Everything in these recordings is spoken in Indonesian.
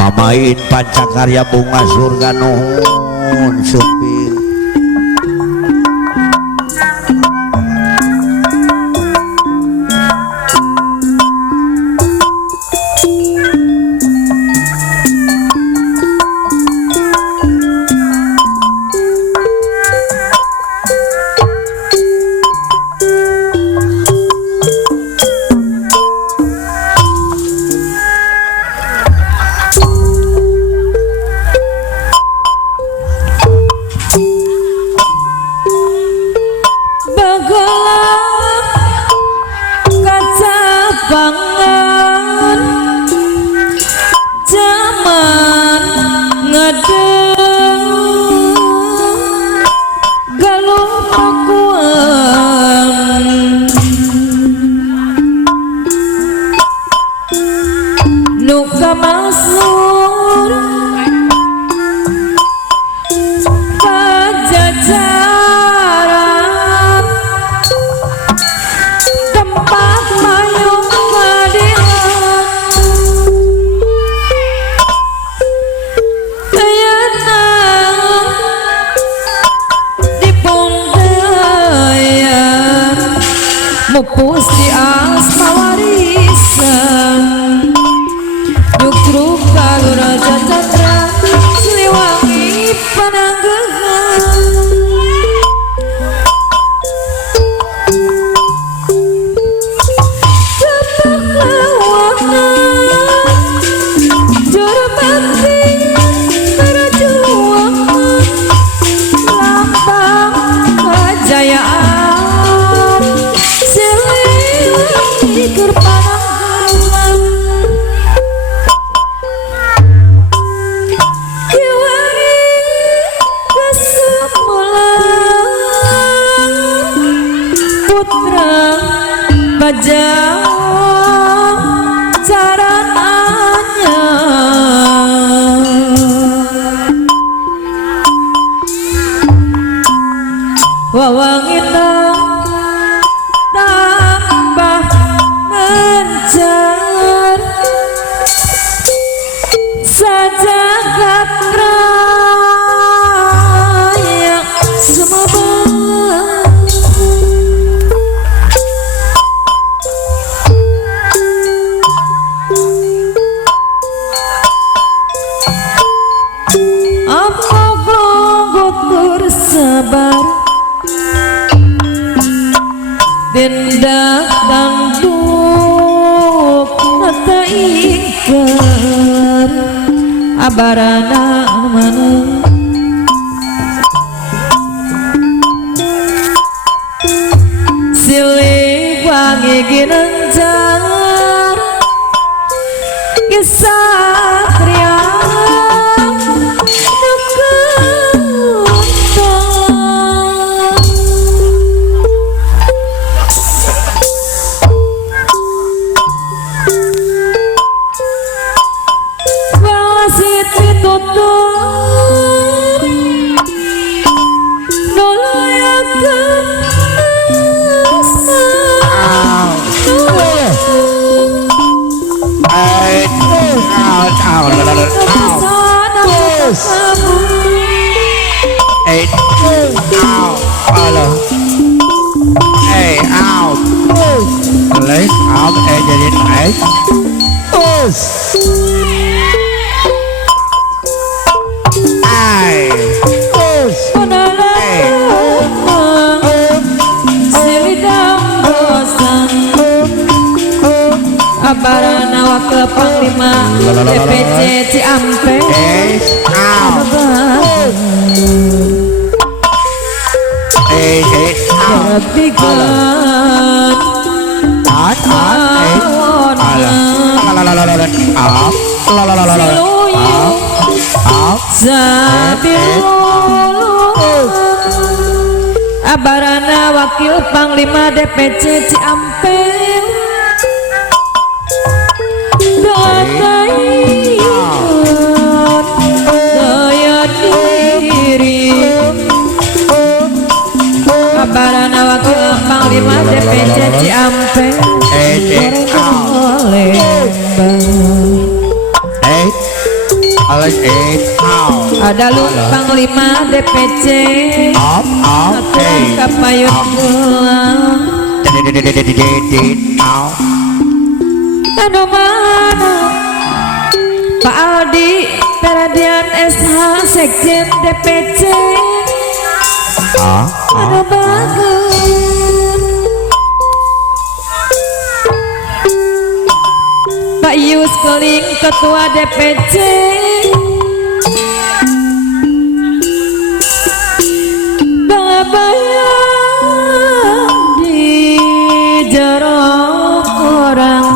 Mamain Pancakarya bunga surga nuhun sepi. Mupus di asma warisan Nyukruk kalau Raja Chandra Siliwangi Pananggahan Dapat lawanan Jormati Merajuangan Lambang kejayaan Ikur pananggalan Kiwangi kesemulan Putra Bajang Carananya Wawangina Sajagat raya semabang Apa glonggot sabar Tindak tanduk nata ingkar Abarana mana Silih wangi ginanjar Kesatria Lấy áo em jadi naik us ai us Silidang bosan Abarana wakil panglima DPC Ciampe Abarana wakil panglima DPC Ciampe daya diri Abarana wakil Panglima DPC Ciampek oleh Padalung Panglima DPC Kapayun Gelang Kanomana Pak Aldi Peradian SH Sekjen DPC Ada bagus Pak Yus Keling Ketua DPC Bayang di jerok orang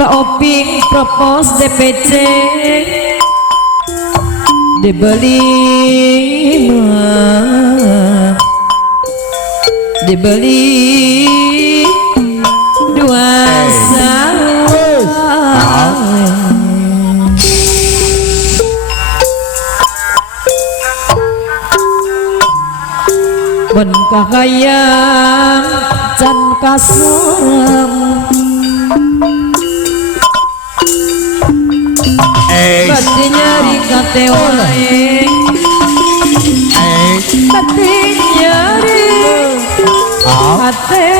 Pak Oping propos DPC dibeli dua ben kakayang can kasurem bati nyari kate wae bati nyari kate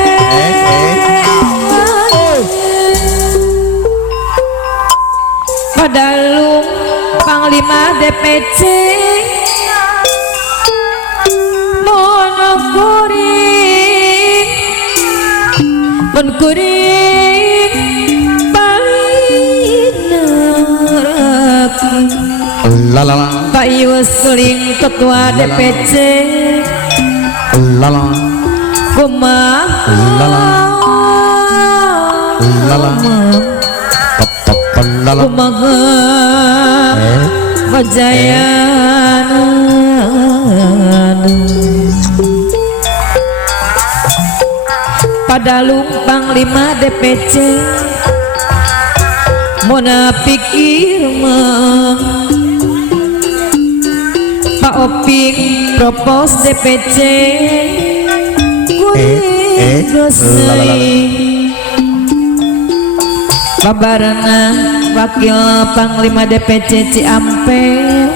Padalung Panglima DPC kuring pun kuring palinaraki Pak Yus Keling Ketua DPC kumaha Wajayana Padalung Panglima DPC Mona pikir mah Pak Oping propos DPC kuring gesei Babarana Wakil Panglima DPC Ciampek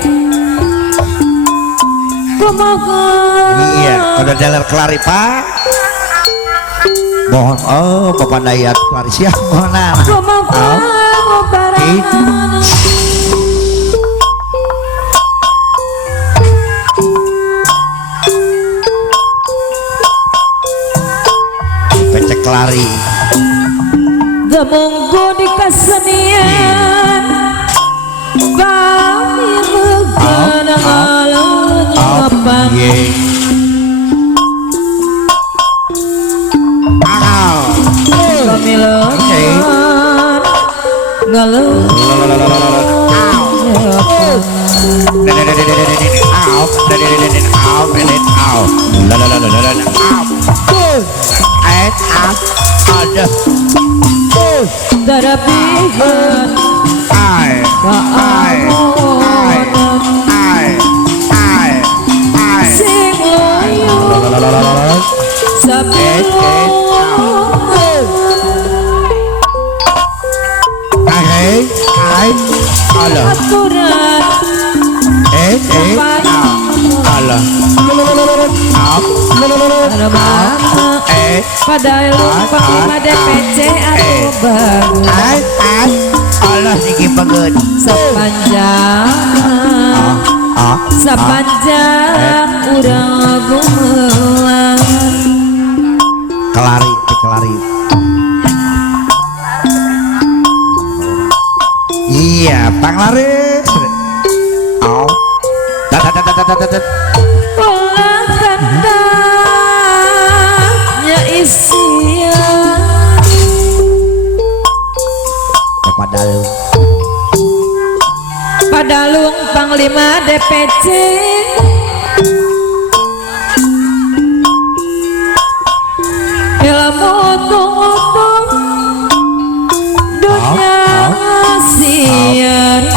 kumaha iya udah jalan kelari Pak mohon Bapak Dayat Clarisia mohon pecek lari Gemunggu di kesenian kami mengenal apa kami lengan ngeluh darabihan sing loyo aturan Padahal Panglima DPC anu bagus Allah niki banget sepanjang urang gumelar kelari iya panglari pola kandangnya isian Padalung Panglima DPC ilmu untung dunia siar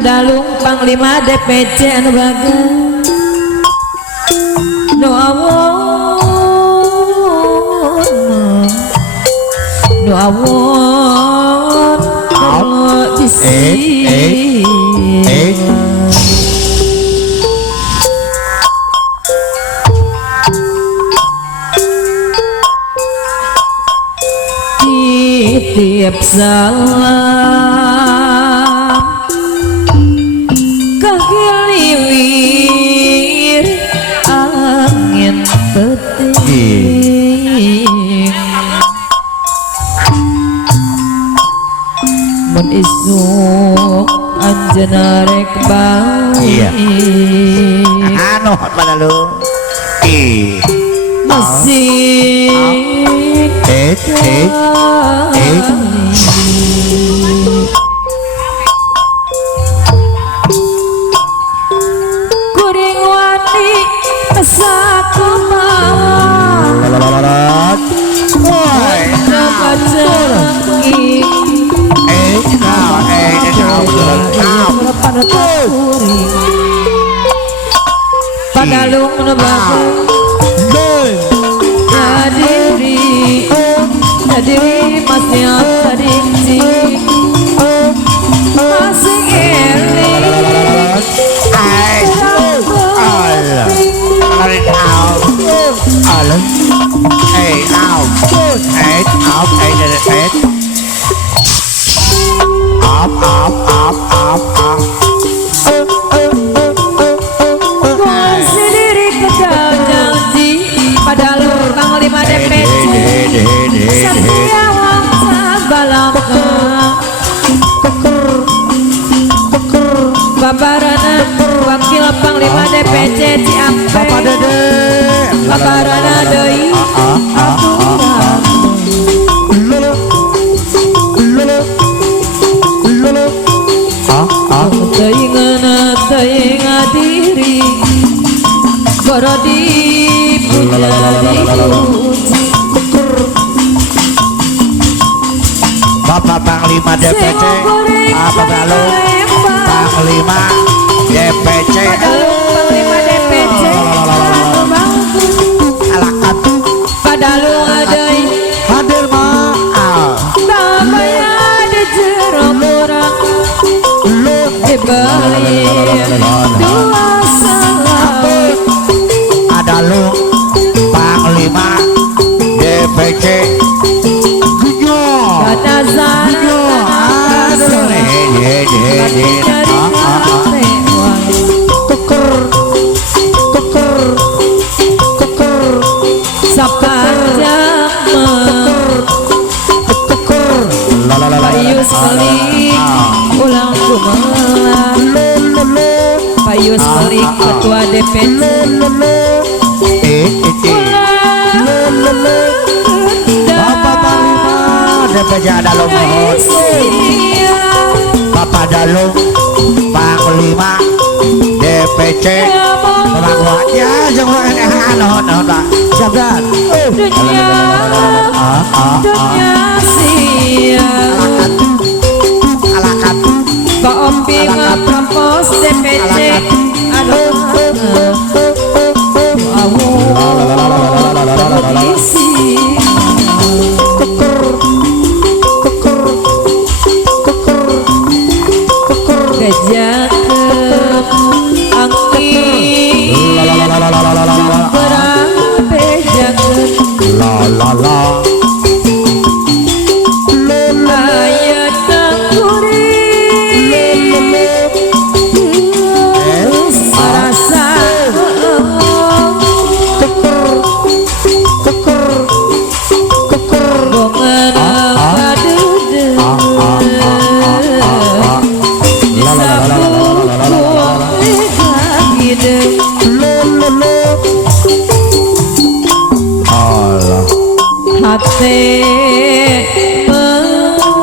Padalung Panglima DPC anu bagus nu awon bisi titip salam kehiliwir angin peting mun isuk anjeunna rek balik anu padalung masih kuring wani sakumaha padalung nu bagus hadiri masih sadicing masih eling sendiri kekal janji padalung Panglima DPC Satria Wangsa Balangka Babarana Wakil Panglima DPC Ciampey Bapak Dede Babarana Deui teuing ngadiri Borodi punya dipuji Bapak Panglima DPC Bapak Panglima DPC Panglima DPC alakat padalung adai hadir maaf namanya ada jeruk orang dibeli dua salam padalung Panglima DPC Payus pelik ulang gumelang Payus pelik ketua DPC Bapak Panglima DPC Dalung mohon Bapak Dalung Panglima DPC pengakuannya jangan anu Pak siapkan dunia siap alakat Pak Ompi ngapropos DPC aduh polisi kejakem angin berabejakeun ayatna kuring sarasa bongan padeudeung hati pelang